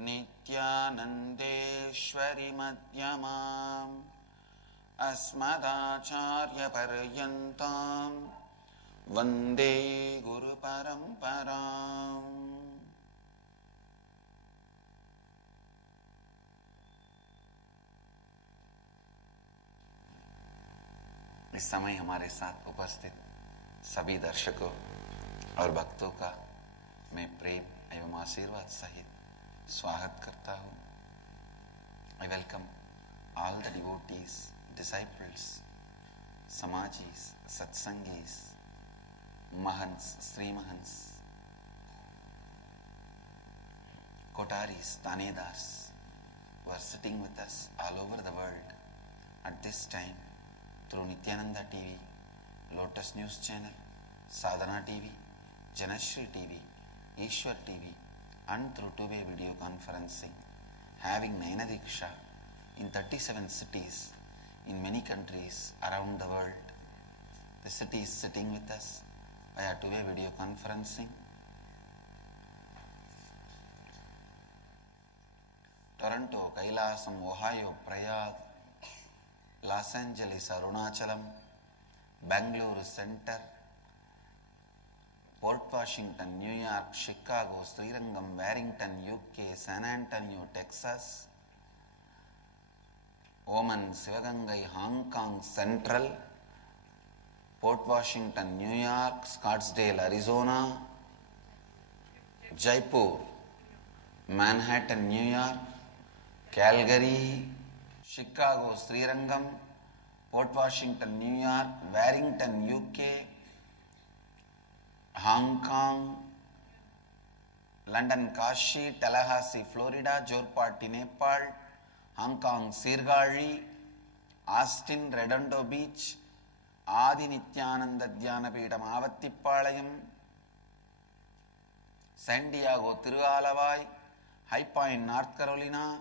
Nithyanandeshwari madhyamam asmadacharya paryantam vande guru paramparam. इस समय हमारे साथ उपस्थित सभी दर्शकों और भक्तों का मैं प्रेम एवं आशीर्वाद सहित स्वागत करता हूँ. I welcome all the devotees, disciples, Samajis, Satsangis, Mahants, Sri Mahants, Kotaris, Tanedas who are sitting with us all over the world at this time through Nithyananda TV, Lotus News Channel, Sadhana TV, Janashri TV, Ishwar TV, and through two-way video conferencing, having Naina Diksha in 37 cities in many countries around the world. The city is sitting with us via two-way video conferencing. Toronto, Kailasam, Ohio, Prayag, Los Angeles, Arunachalam, Bangalore Center, Port Washington, New York, Chicago, Srirangam, Warrington, UK, San Antonio, Texas, Oman, Sivagangai, Hong Kong Central, Port Washington, New York, Scottsdale, Arizona, Jaipur, Manhattan, New York, Calgary, Chicago, Srirangam, Port Washington, New York, Warrington, UK, Hong Kong, London, Kashi, Tallahassee, Florida, Jorpati, Nepal, Hong Kong, Sirgari, Austin, Redondo Beach, Adi Nithyananda Dhyanapitham, Avattipalayam, San Diego, Tiruvalavai, High Point, North Carolina,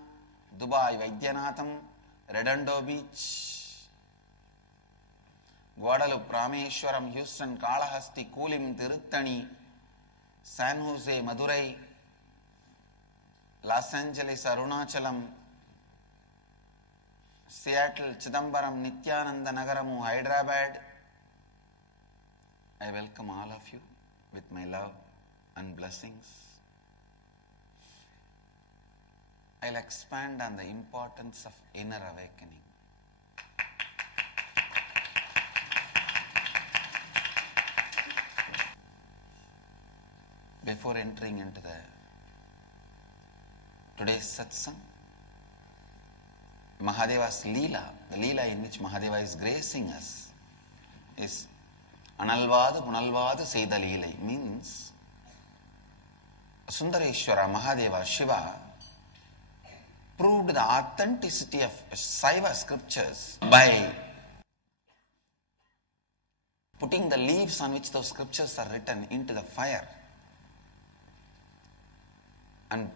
Dubai, Vaidyanatham, Redondo Beach, Guadalupe, Rameshwaram, Houston, Kalahasti, Kulim, Tiruttani, San Jose, Madurai, Los Angeles, Arunachalam, Seattle, Chidambaram, Nithyananda Nagaramu, Hyderabad. I welcome all of you with my love and blessings. I'll expand on the importance of inner awakening. Before entering into today's satsang, Mahadeva's Leela, the Leela in which Mahadeva is gracing us, is Analvadu Punalvadu Seida Leelai, means Sundareshwara Mahadeva Shiva proved the authenticity of Saiva scriptures by putting the leaves on which those scriptures are written into the fire. And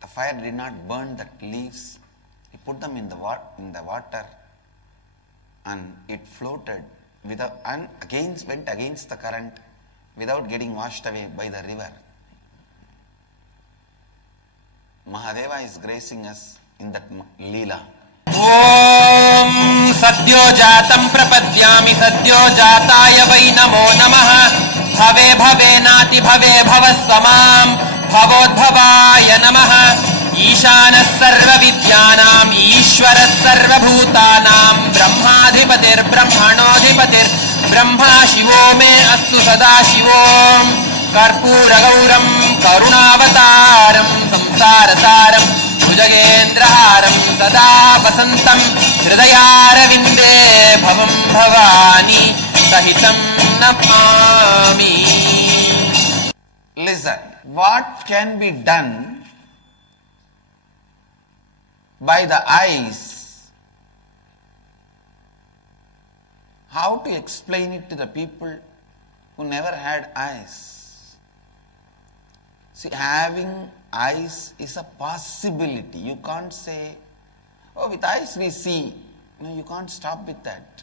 the fire did not burn the leaves. He put them in the water, and it floated and went against the current without getting washed away by the river. Mahadeva is gracing us in that Leela. Om Sadyo Jatam Prapadyami Sadyo Jataya Vai Namo Namaha Bhave Bhave Nati Bhave Bhavasvamam Bhavodbhavaya Namaha Ishana Sarva Vidyanam Ishvara Sarva Bhutanam Brahmadhipatir Brahmanodhipatir Brahma Shivo Me Astu Sada Shivom Karpura Gauram Karunavataram Samsarasaram Bhujagendraharam Sada Vasantam Hridayaravinде Bhavam Bhavani Sahitam Namami. Listen, what can be done by the eyes? How to explain it to the people who never had eyes? See, having eyes is a possibility. You can't say, oh, with eyes we see. No, you can't stop with that.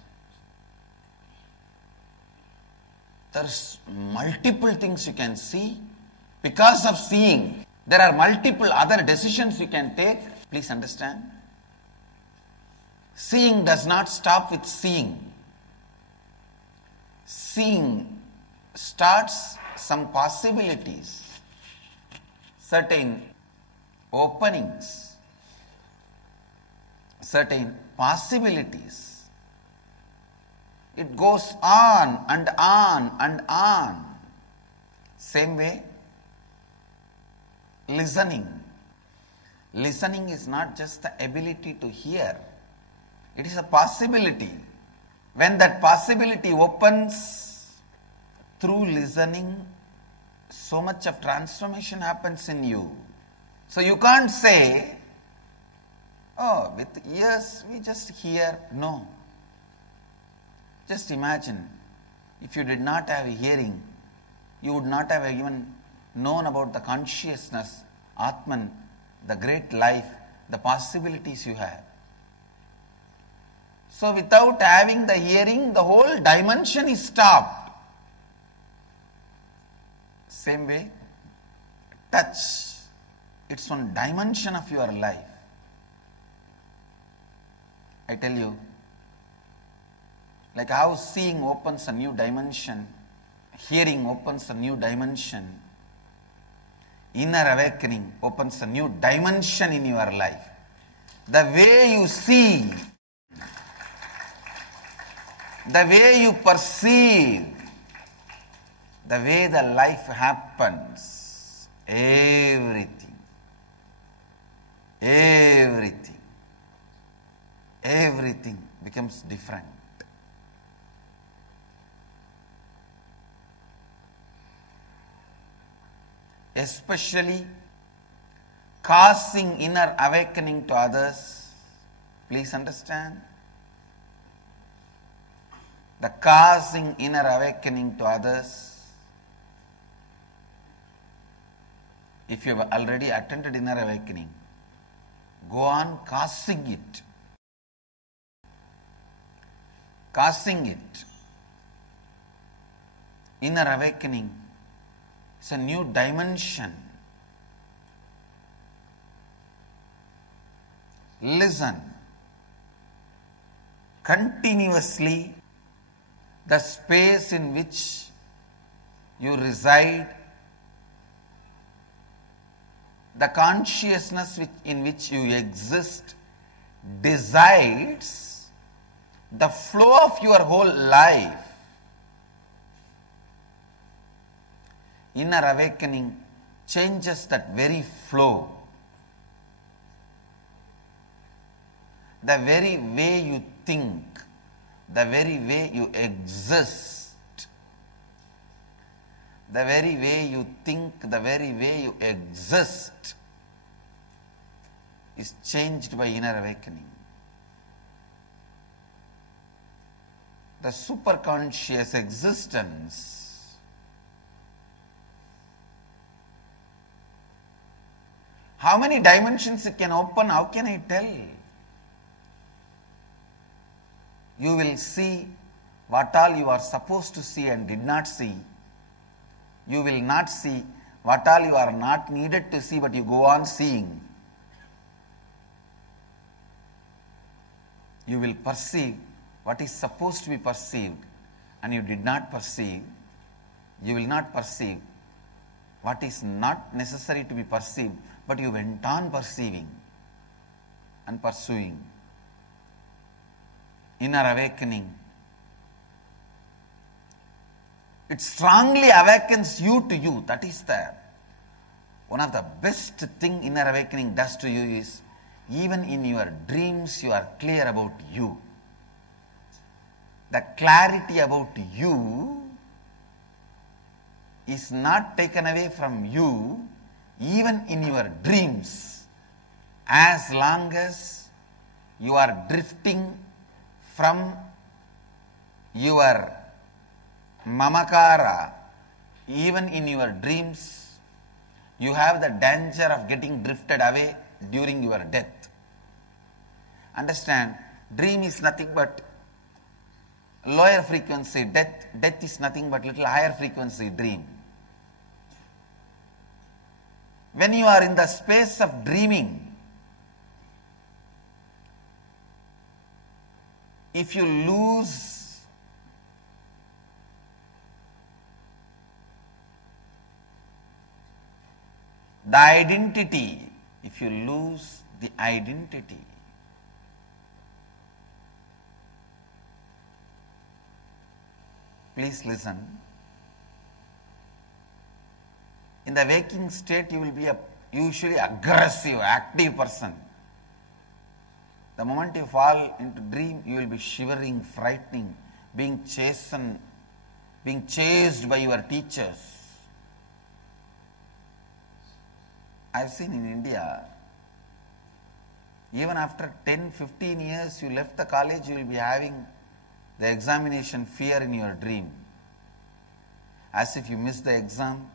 There's multiple things you can see because of seeing. There are multiple other decisions you can take. Please understand. Seeing does not stop with seeing. Seeing starts some possibilities, certain openings, certain possibilities. It goes on and on and on. Same way, listening. Listening is not just the ability to hear. It is a possibility. When that possibility opens through listening, so much of transformation happens in you. So you can't say, oh, with ears we just hear. No. Just imagine, if you did not have a hearing, you would not have even known about the consciousness, Atman, the great life, the possibilities you have. So without having the hearing, the whole dimension is stopped. Same way, touch. It's one dimension of your life. I tell you, like how seeing opens a new dimension, hearing opens a new dimension, inner awakening opens a new dimension in your life. The way you see, the way you perceive, the way the life happens, everything becomes different. Especially causing inner awakening to others. Please understand. The causing inner awakening to others. If you have already attended inner awakening, go on causing it. Causing it. Inner awakening is a new dimension. Listen. Continuously, the space in which you reside, the consciousness in which you exist, decides the flow of your whole life. Inner awakening changes that very flow. The very way you think, the very way you exist, the very way you think, the very way you exist is changed by inner awakening. The superconscious existence how many dimensions it can open, how can I tell? You will see what all you are supposed to see and did not see. You will not see what all you are not needed to see, but you go on seeing. You will perceive what is supposed to be perceived and you did not perceive. You will not perceive what is not necessary to be perceived, but you went on perceiving and pursuing. Inner awakening. It strongly awakens you to you. That is one of the best thing inner awakening does to you is even in your dreams you are clear about you. The clarity about you is not taken away from you even in your dreams, as long as you are drifting from your mamakara. Even in your dreams, you have the danger of getting drifted away during your death. Understand, dream is nothing but lower frequency death. Death is nothing but little higher frequency dream. when you are in the space of dreaming, if you lose the identity, please listen. In the waking state, you will be a usually aggressive, active person. The moment you fall into dream, you will be shivering, frightening, being chased by your teachers. I've seen in India, even after 10, 15 years you left the college, you will be having the examination fear in your dream. As if you missed the exam.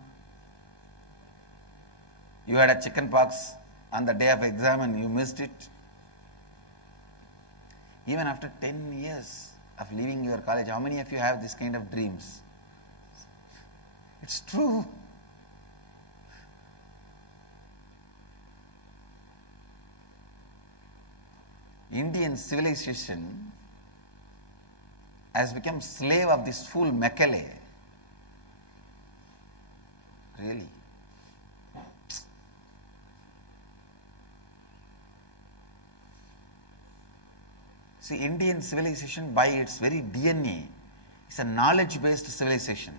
You had a chicken pox on the day of exam and you missed it. Even after 10 years of leaving your college, how many of you have this kind of dreams? It's true. Indian civilization has become slave of this fool Macaulay. Really. See, Indian civilization by its very DNA is a knowledge-based civilization.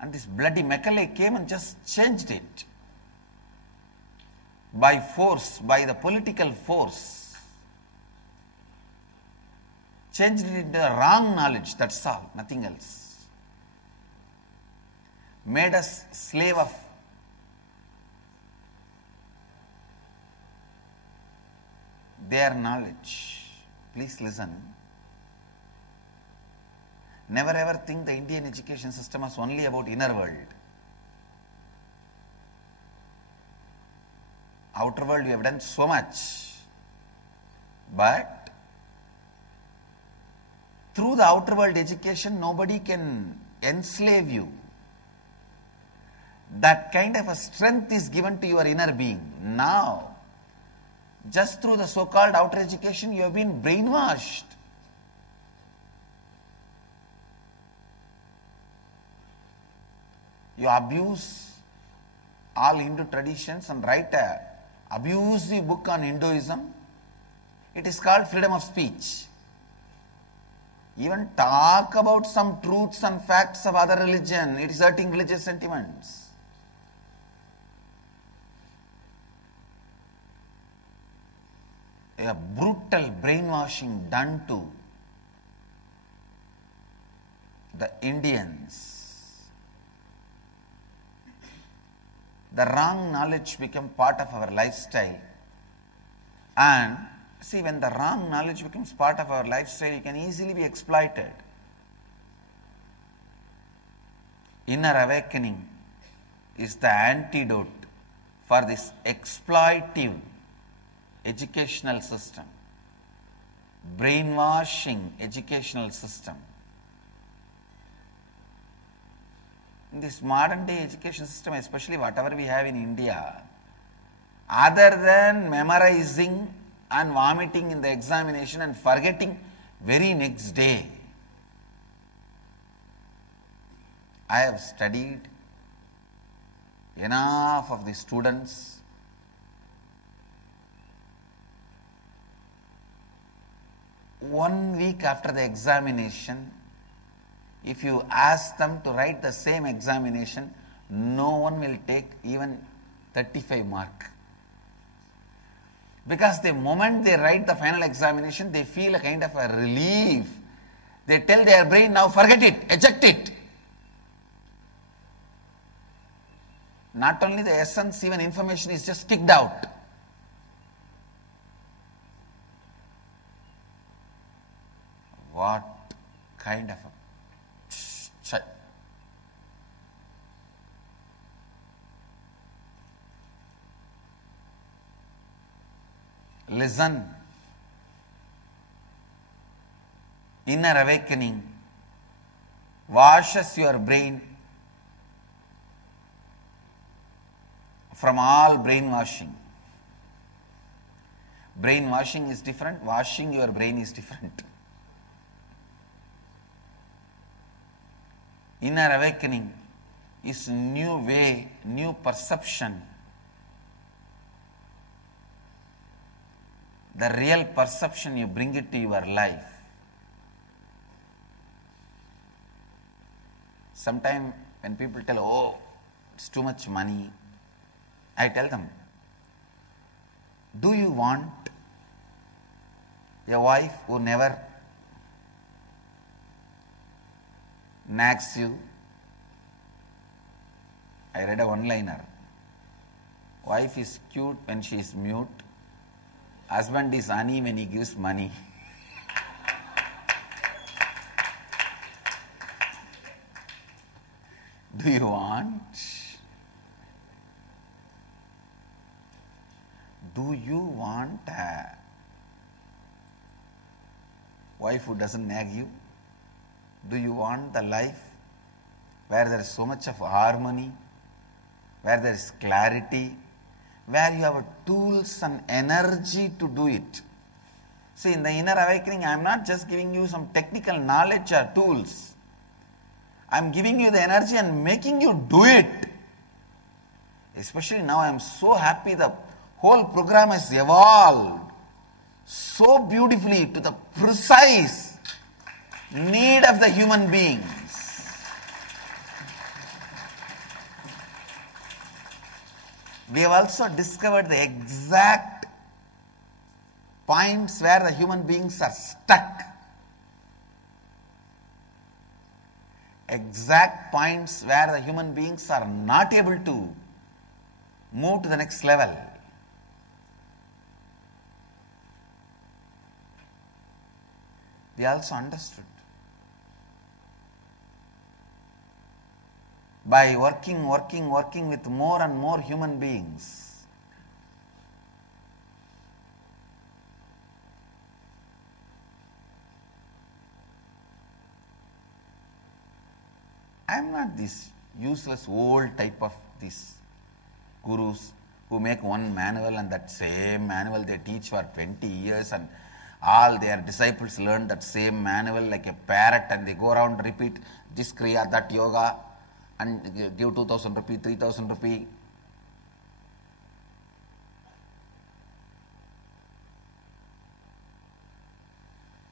And this bloody Macaulay came and just changed it. By force, by the political force. Changed it into wrong knowledge, that's all, nothing else. Made us slave of their knowledge. Please listen. Never ever think the Indian education system was only about inner world. Outer world we have done so much. But through the outer world education, nobody can enslave you. That kind of a strength is given to your inner being. Now, just through the so-called outer education, you have been brainwashed. You abuse all Hindu traditions and write a abusive book on Hinduism. It is called freedom of speech. Even talk about some truths and facts of other religion, it is hurting religious sentiments. A brutal brainwashing done to the Indians. The wrong knowledge became part of our lifestyle. And see, when the wrong knowledge becomes part of our lifestyle, you can easily be exploited. Inner awakening is the antidote for this exploitive educational system, brainwashing educational system. In this modern day education system, especially whatever we have in India, other than memorizing and vomiting in the examination and forgetting very next day, I have studied enough of the students. One week after the examination, if you ask them to write the same examination, no one will take even 35 mark. Because the moment they write the final examination, they feel a kind of a relief. They tell their brain, now forget it, eject it. Not only the essence, even information is just kicked out. What kind of a listen. Inner awakening washes your brain from all brainwashing. Brainwashing is different, washing your brain is different. Inner awakening is new way, new perception. The real perception, you bring it to your life. Sometimes when people tell, oh, it's too much money, I tell them, do you want a wife who never nags you? I read a one-liner. Wife is cute when she is mute. Husband is honey when he gives money. Do you want? Do you want a wife who doesn't nag you? Do you want the life where there is so much of harmony, where there is clarity, where you have tools and energy to do it? See, in the inner awakening, I am not just giving you some technical knowledge or tools. I am giving you the energy and making you do it. Especially now, I am so happy the whole program has evolved so beautifully to the precise need of the human beings. We have also discovered the exact points where the human beings are stuck. Exact points where the human beings are not able to move to the next level. We also understood. By working with more and more human beings, I am not this useless old type of these gurus who make one manual and that same manual they teach for 20 years and all their disciples learn that same manual like a parrot and they go around and repeat this kriya, that yoga and give 2,000 rupee, 3,000 rupee.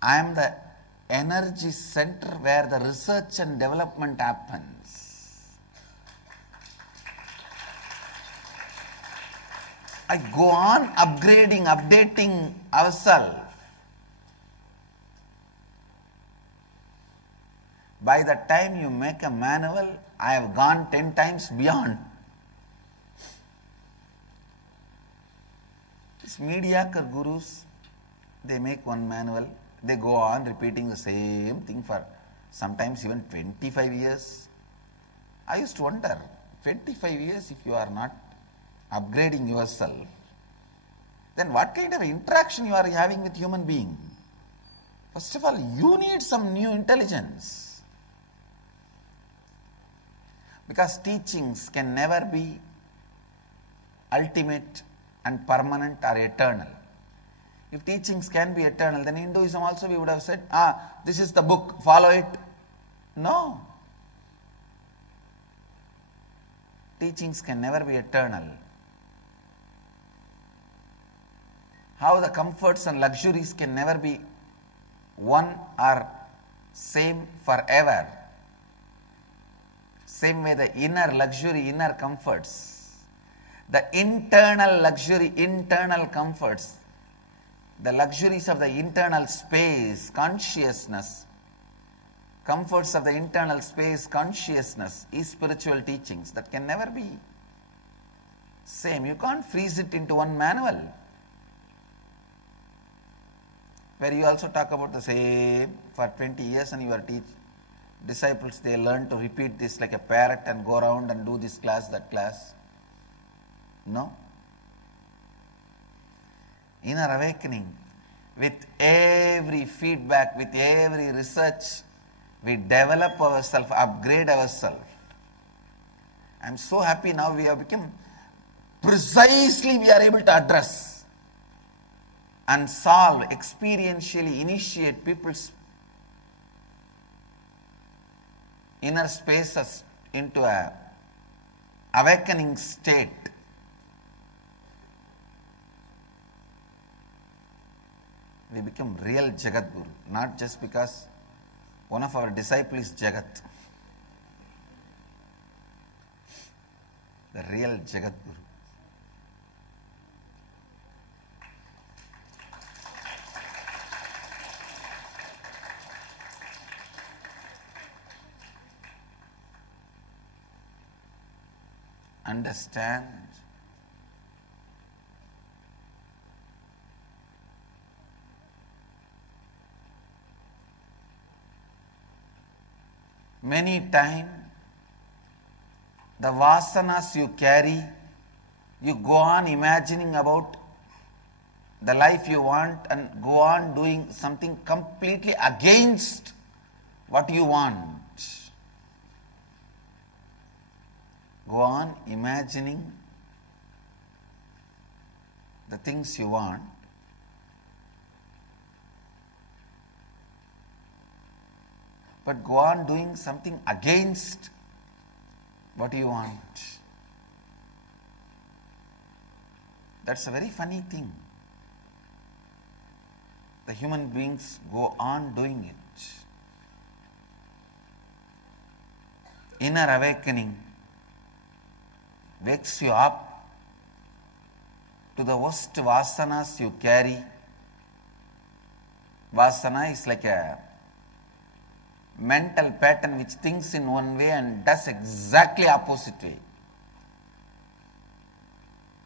I am the energy center where the research and development happens. I go on upgrading, updating ourselves. By the time you make a manual, I have gone 10 times beyond. These mediocre gurus, they make one manual, they go on repeating the same thing for sometimes even 25 years. I used to wonder, 25 years if you are not upgrading yourself, then what kind of interaction you are having with human being? First of all, you need some new intelligence. Because teachings can never be ultimate and permanent or eternal. If teachings can be eternal, then Hinduism also we would have said, this is the book, follow it. No. Teachings can never be eternal. How the comforts and luxuries can never be one or same forever. Same way the inner luxury, inner comforts, the internal luxury, internal comforts, the luxuries of the internal space, consciousness, comforts of the internal space, consciousness is spiritual teachings that can never be same. You can't freeze it into one manual. Where you also talk about the same for 20 years and you are disciples, they learn to repeat this like a parrot and go around and do this class, that class. No. Inner awakening, with every feedback, with every research, we develop ourselves, upgrade ourselves. I am so happy now we have become precisely we are able to address and solve, experientially initiate people's inner spaces into a awakening state, we become real Jagat Guru, not just because one of our disciples is Jagat. The real Jagat Guru. Understand many times the vasanas you carry, you go on imagining about the life you want and go on doing something completely against what you want. Go on imagining the things you want, but go on doing something against what you want. That's a very funny thing. The human beings go on doing it. Inner awakening wakes you up to the worst vasanas you carry. Vasana is like a mental pattern which thinks in one way and does exactly opposite way.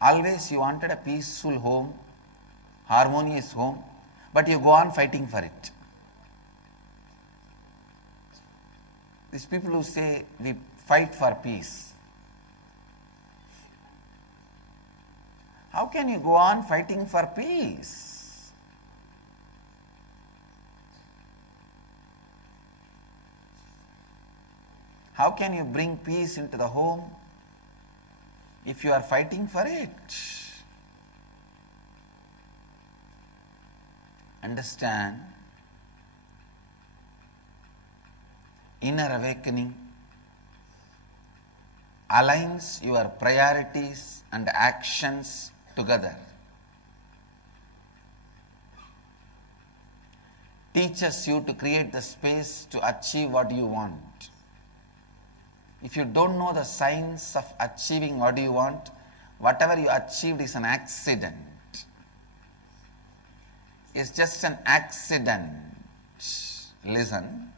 Always you wanted a peaceful home, harmonious home, but you go on fighting for it. These people who say we fight for peace, how can you go on fighting for peace? How can you bring peace into the home if you are fighting for it? Understand, inner awakening aligns your priorities and actions together. Teaches you to create the space to achieve what you want. If you don't know the science of achieving what you want, whatever you achieved is an accident. It's just an accident. Listen,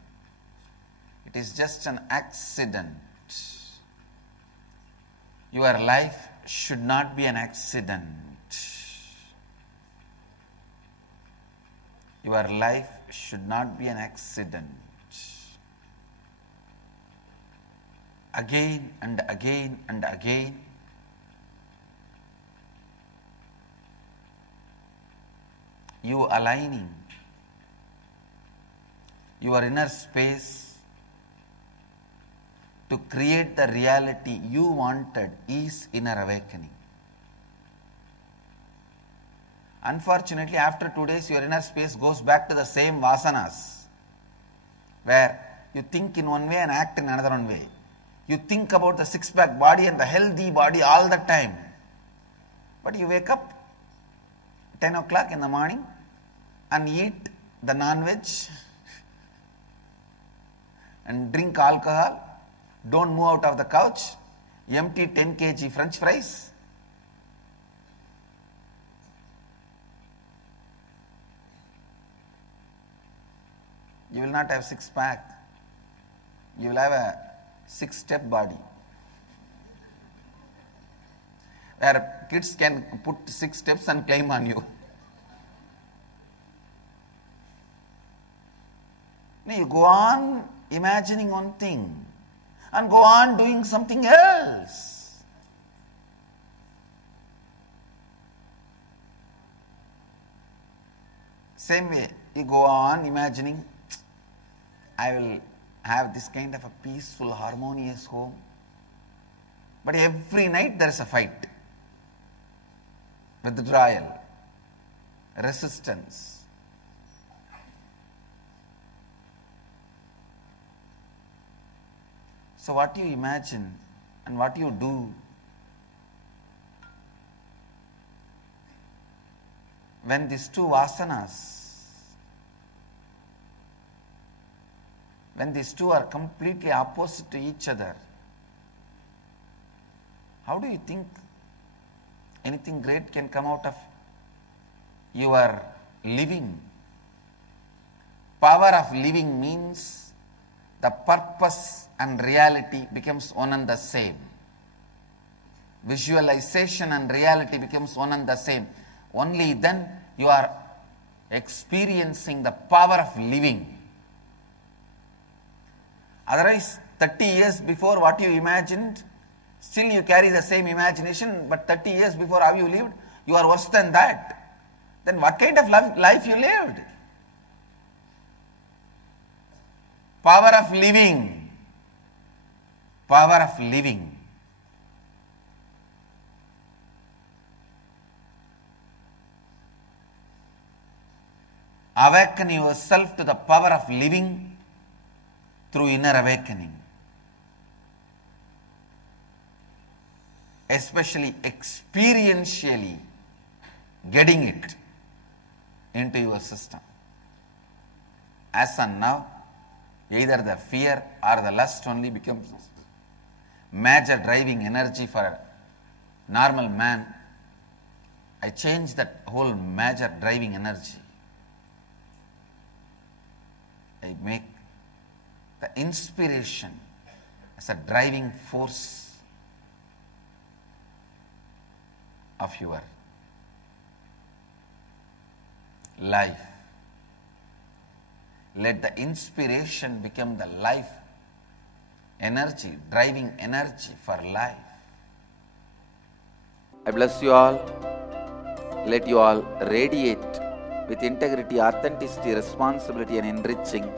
it is just an accident. Your life should not be an accident. Your life should not be an accident. Again and again and again, you aligning your inner space to create the reality you wanted is inner awakening. Unfortunately, after 2 days, your inner space goes back to the same vasanas, where you think in one way and act in another one way. You think about the six-pack body and the healthy body all the time. But you wake up 10 o'clock in the morning and eat the non-veg and drink alcohol, don't move out of the couch, empty 10 kg French fries. You will not have six-pack. You will have a six-step body, where kids can put 6 steps and climb on you. No, you go on imagining one thing and go on doing something else. Same way, you go on imagining, I will have this kind of a peaceful, harmonious home. But every night there is a fight. withdrawal, resistance. So what you imagine and what you do when these two vasanas, when these two are completely opposite to each other, how do you think anything great can come out of your living? Power of living means the purpose and reality becomes one and the same. Visualization and reality becomes one and the same. Only then you are experiencing the power of living. Otherwise, 30 years before what you imagined, still you carry the same imagination, but 30 years before how you lived, you are worse than that. Then what kind of life you lived? Power of living. Power of living. Awaken yourself to the power of living through inner awakening. Especially experientially getting it into your system. As and now, either the fear or the lust only becomes major driving energy for a normal man. I change that whole major driving energy. I make the inspiration as a driving force of your life. Let the inspiration become the life energy, driving energy for life. I bless you all. Let you all radiate with integrity, authenticity, responsibility and enriching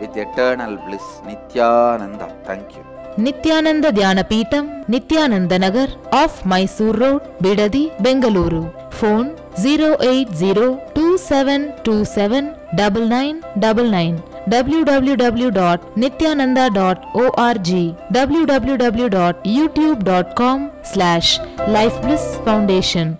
with eternal bliss. Nithyananda. Thank you. Nithyananda Dhyanapitham, Nithyananda Nagar, off Mysore Road, Bidadi, Bengaluru. Phone 08027279999. www.nithyananda.org. www.youtube.com/Life Bliss Foundation.